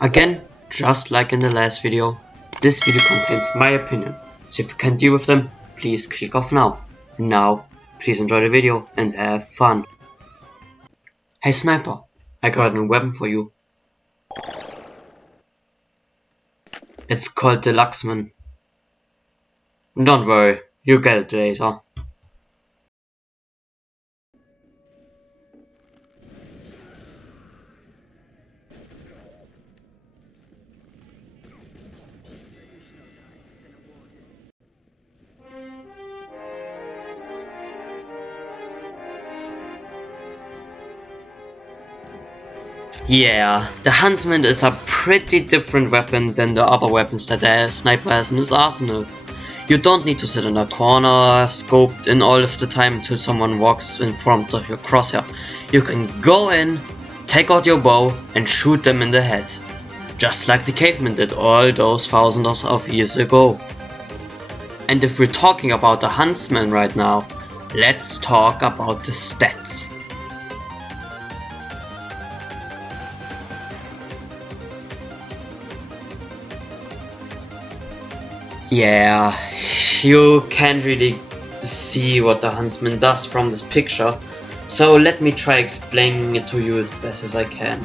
Again, just like in the last video, this video contains my opinion, so if you can't deal with them, please click off now. Now, please enjoy the video and have fun. Hey sniper, I got a new weapon for you. It's called the Huntsman. Don't worry, you'll get it later. Yeah, the Huntsman is a pretty different weapon than the other weapons that the sniper has in his arsenal. You don't need to sit in a corner, scoped in all of the time until someone walks in front of your crosshair. You can go in, take out your bow and shoot them in the head. Just like the cavemen did all those thousands of years ago. And if we're talking about the Huntsman right now, let's talk about the stats. Yeah, you can't really see what the Huntsman does from this picture, so let me try explaining it to you as best as I can.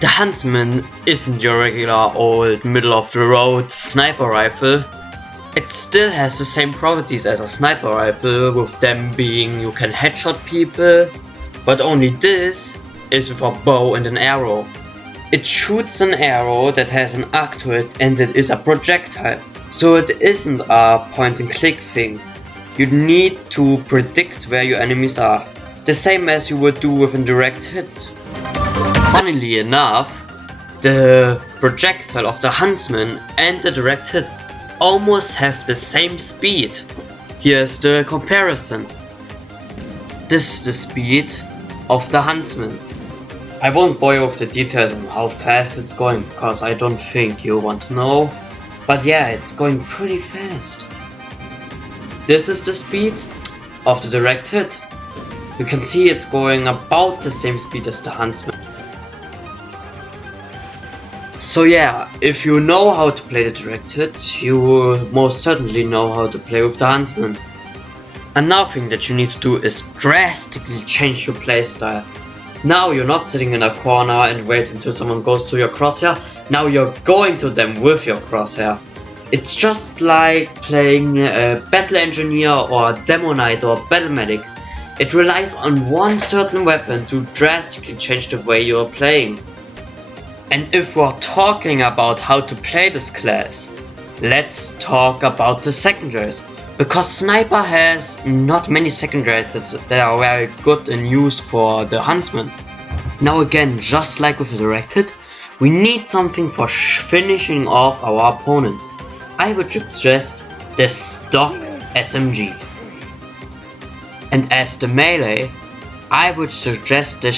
The Huntsman isn't your regular old middle of the road sniper rifle. It still has the same properties as a sniper rifle, with them being you can headshot people, but only this is with a bow and an arrow. It shoots an arrow that has an arc to it and it is a projectile. So it isn't a point and click thing. You need to predict where your enemies are, the same as you would do with a direct hit. Funnily enough, the projectile of the Huntsman and the direct hit almost have the same speed. Here's the comparison. This is the speed of the Huntsman. I won't bore you with the details on how fast it's going because I don't think you want to know. But yeah, it's going pretty fast. This is the speed of the direct hit. You can see it's going about the same speed as the Huntsman. So yeah, if you know how to play the direct hit, you will most certainly know how to play with the Huntsman. Another thing that you need to do is drastically change your playstyle. Now you're not sitting in a corner and wait until someone goes to your crosshair. Now you're going to them with your crosshair. It's just like playing a battle engineer or a demo knight or battle medic. It relies on one certain weapon to drastically change the way you're playing. And if we're talking about how to play this class, let's talk about the secondaries. Because Sniper has not many secondaries that are very good and used for the Huntsman. Now again, just like with the direct hit, we need something for finishing off our opponents. I would suggest the stock SMG. And as the melee, I would suggest the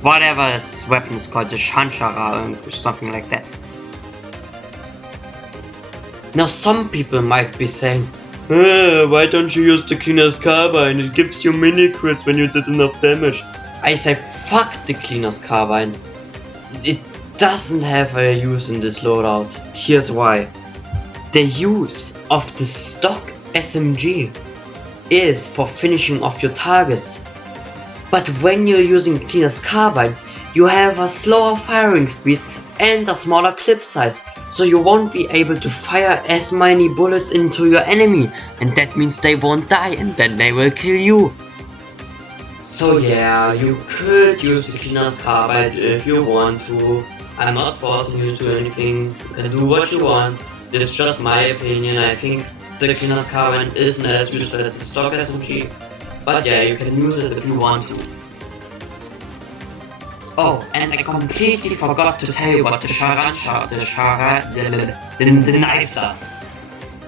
whatever this weapon is called, the Shanshara or something like that. Now some people might be saying, why don't you use the Cleaner's Carbine? It gives you mini crits when you did enough damage. I say fuck the Cleaner's Carbine. It doesn't have a use in this loadout. Here's why. The use of the stock SMG is for finishing off your targets. But when you're using Cleaner's Carbine, you have a slower firing speed and a smaller clip size, so you won't be able to fire as many bullets into your enemy, and that means they won't die and then they will kill you. So yeah, you could use the Cleaner's Carbine if you want to. I'm not forcing you to do anything, you can do what you want. This is just my opinion. I think the Cleaner's Carbine isn't as useful as the stock SMG. But yeah, you can use it if you want to. Oh, and I completely forgot to tell you what the knife does.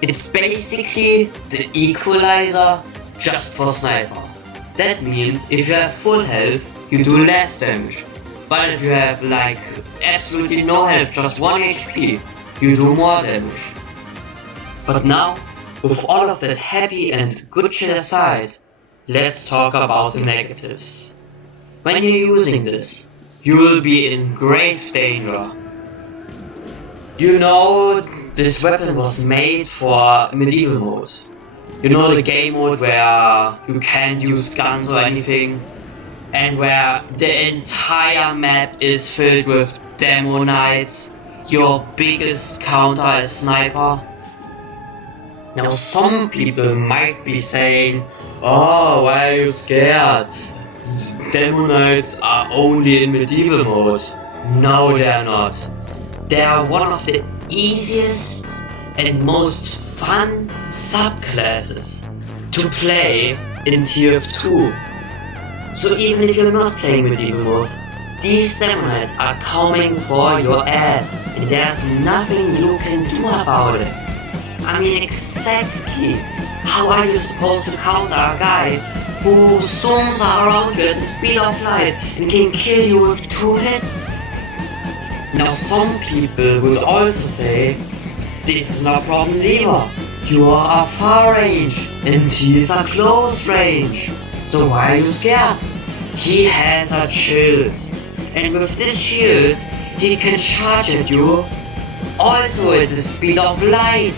It's basically the equalizer just for sniper. That means if you have full health, you do less damage. But if you have like absolutely no health, just 1 HP, you do more damage. But now, with all of that happy and good shit aside, let's talk about the negatives. When you're using this, you will be in grave danger. You know, this weapon was made for medieval mode. You know, the game mode where you can't use guns or anything, and where the entire map is filled with demo knights. Your biggest counter is sniper. Now some people might be saying, oh, why are you scared? Demo knights are only in medieval mode. No, they're not. They are one of the easiest and most fun subclasses to play in Tier 2. So even if you're not playing medieval mode, these demo knights are coming for your ass, and there's nothing you can do about it. I mean, exactly how are you supposed to counter a guy who zooms around you at the speed of light and can kill you with 2 hits? Now some people would also say, this is no problem either. You are a far range and he is a close range. So why are you scared? He has a shield. And with this shield, he can charge at you also at the speed of light.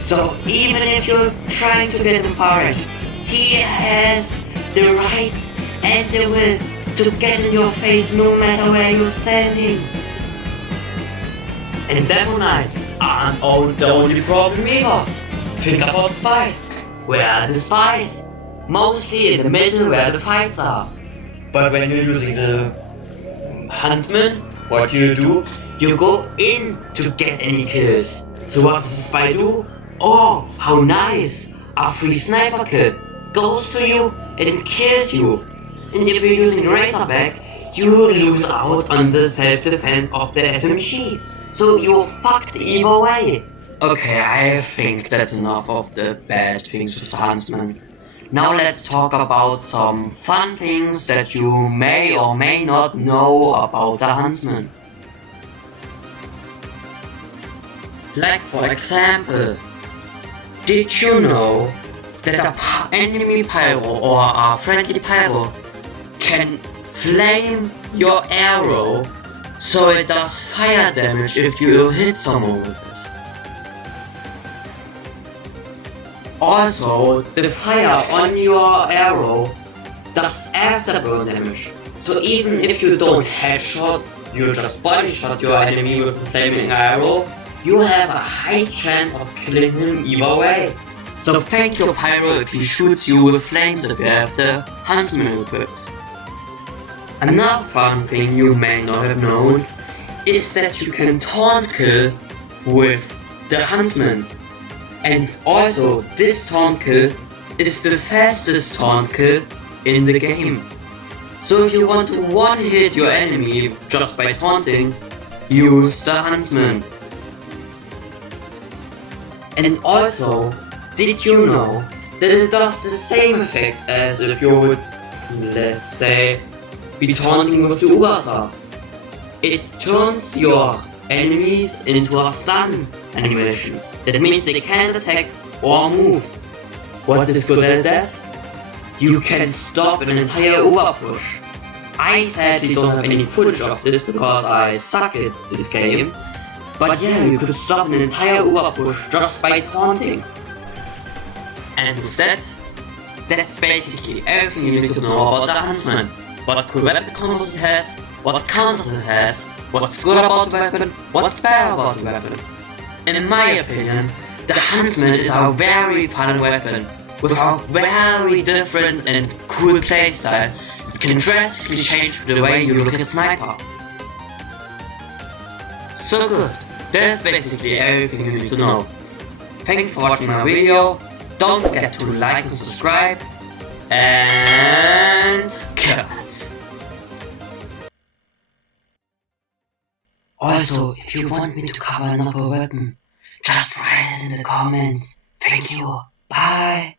So even if you're trying to get him far range, he has the rights and the will to get in your face no matter where you're standing. And demo knights aren't the only problem either. Think about spies. Where are the spies? Mostly in the middle where the fights are. But when you're using the Huntsman, what do? You go in to get any kills. So what does the spy do? Oh, how nice! A free sniper kill goes to you and kills you. And if you're using Razorback, you lose out on the self-defense of the SMG. So you're fucked either way. Okay, I think that's enough of the bad things with the Huntsman. Now let's talk about some fun things that you may or may not know about the Huntsman. Like for example, did you know that an enemy pyro or a friendly pyro can flame your arrow so it does fire damage if you hit someone with it? Also, the fire on your arrow does afterburn damage. So even if you don't headshots, you just body shot your enemy with a flaming arrow, you have a high chance of killing him either way. So thank your pyro if he shoots you with flames if you have the Huntsman equipped. Another fun thing you may not have known is that you can taunt kill with the Huntsman. And also, this taunt kill is the fastest taunt kill in the game. So if you want to one-hit your enemy just by taunting, use the Huntsman. And also, did you know that it does the same effects as if you would, let's say, be taunting with the Urasa? It turns your enemies into a stun animation. That means they can't attack or move. What is good at that? You can stop an entire Uber push. I sadly don't have any footage of this because I suck at this game. But yeah, you could stop an entire Uber push just by taunting. And with that, that's basically everything you need to know about the Huntsman. What cool weapon combos it has, what counters it has, what's good about the weapon, what's bad about the weapon. In my opinion, the Huntsman is a very fun weapon, with a very different and cool playstyle that can drastically change the way you look at Sniper. So good, that's basically everything you need to know. Thank you for watching my video, don't forget to like and subscribe, and cut! Also, if you want me to cover another weapon, just write it in the comments. Thank you. Bye.